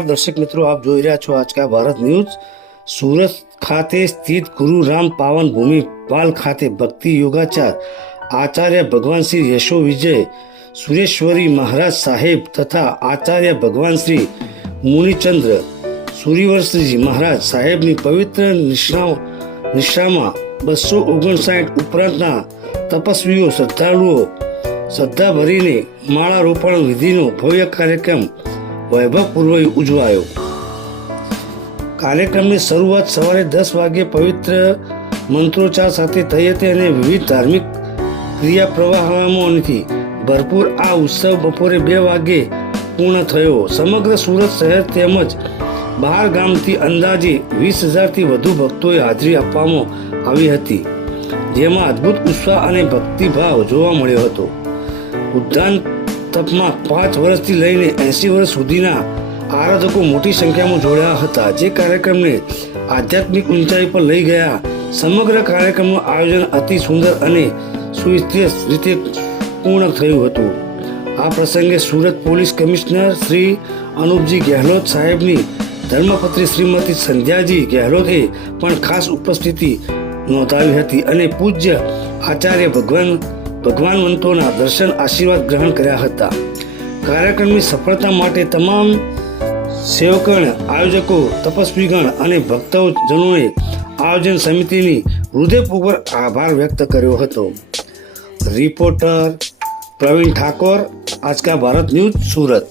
દર્શક મિત્રો, આપ જોઈ રહ્યા છો આજકા ભારત ન્યૂઝ। સુરત ખાતે સ્થિત ગુરુ રામ પાવન ભૂમિ પાલ ખાતે ભક્તિ યોગાચાર આચાર્ય ભગવાન શ્રી યશો વિજય સુરેશ્વરી મહારાજ સાહેબ તથા આચાર્ય ભગવાન શ્રી મુનિચંદ્ર સૂર્યવંશજી મહારાજ સાહેબની પવિત્ર નિશ્રામાં 259 ઉપરાંતના તપસ્વીઓ શ્રદ્ધાળુઓ શ્રદ્ધા ભરીને માળા રોપણ વિધિનો ભવ્ય કાર્યક્રમ વૈભવપૂર્વક ઉજવાયો। કાર્યક્રમની શરૂઆત સવારે 10 વાગ્યે પવિત્ર મંત્રોચ્ચાર સાથે થઈ હતી અને વિવિધ ધાર્મિક ક્રિયા પ્રવાહોથી ભરપૂર આ ઉત્સવ બપોરે 2 વાગ્યે પૂર્ણ થયો। સમગ્ર સુરત શહેર તેમજ બહાર ગામથી અંદાજે 20,000થી વધુ ભક્તોએ હાજરી આપવામાં આવી હતી, જેમાં અદ્ભુત ઉત્સાહ અને ભક્તિભાવ જોવા મળ્યો હતો। ઉદ્યાન તપમાં 5 વર્ષથી લઈને 80 વર્ષ સુધીના આરાધકો મોટી સંખ્યામાં જોડાયા હતા, જે કાર્યક્રમને આધ્યાત્મિક ઊંચાઈ પર લઈ ગયા। સમગ્ર કાર્યક્રમનું આયોજન અતિ સુંદર અને સુવ્યવસ્થિત રીતે પૂર્ણ થયું હતું। આ પ્રસંગે સુરત પોલીસ કમિશનર શ્રી અનુપજી ગેહલોત સાહેબની ધર્મપત્ની શ્રીમતી સંધ્યાજી ગેહલોતે પણ ખાસ ઉપસ્થિતિ નોંધાવી હતી અને પૂજ્ય આચાર્ય ભગવાનવંતોના દર્શન આશીર્વાદ ગ્રહણ કર્યા હતા। કાર્યક્રમની સફળતા માટે તમામ સેવકગણ, આયોજકો, તપસ્વીગણ અને ભક્તજનોએ આયોજન સમિતિની હૃદયપૂર્વક આભાર વ્યક્ત કર્યો હતો। Reporter Praveen Thakor, Aajka Bharat news, Surat.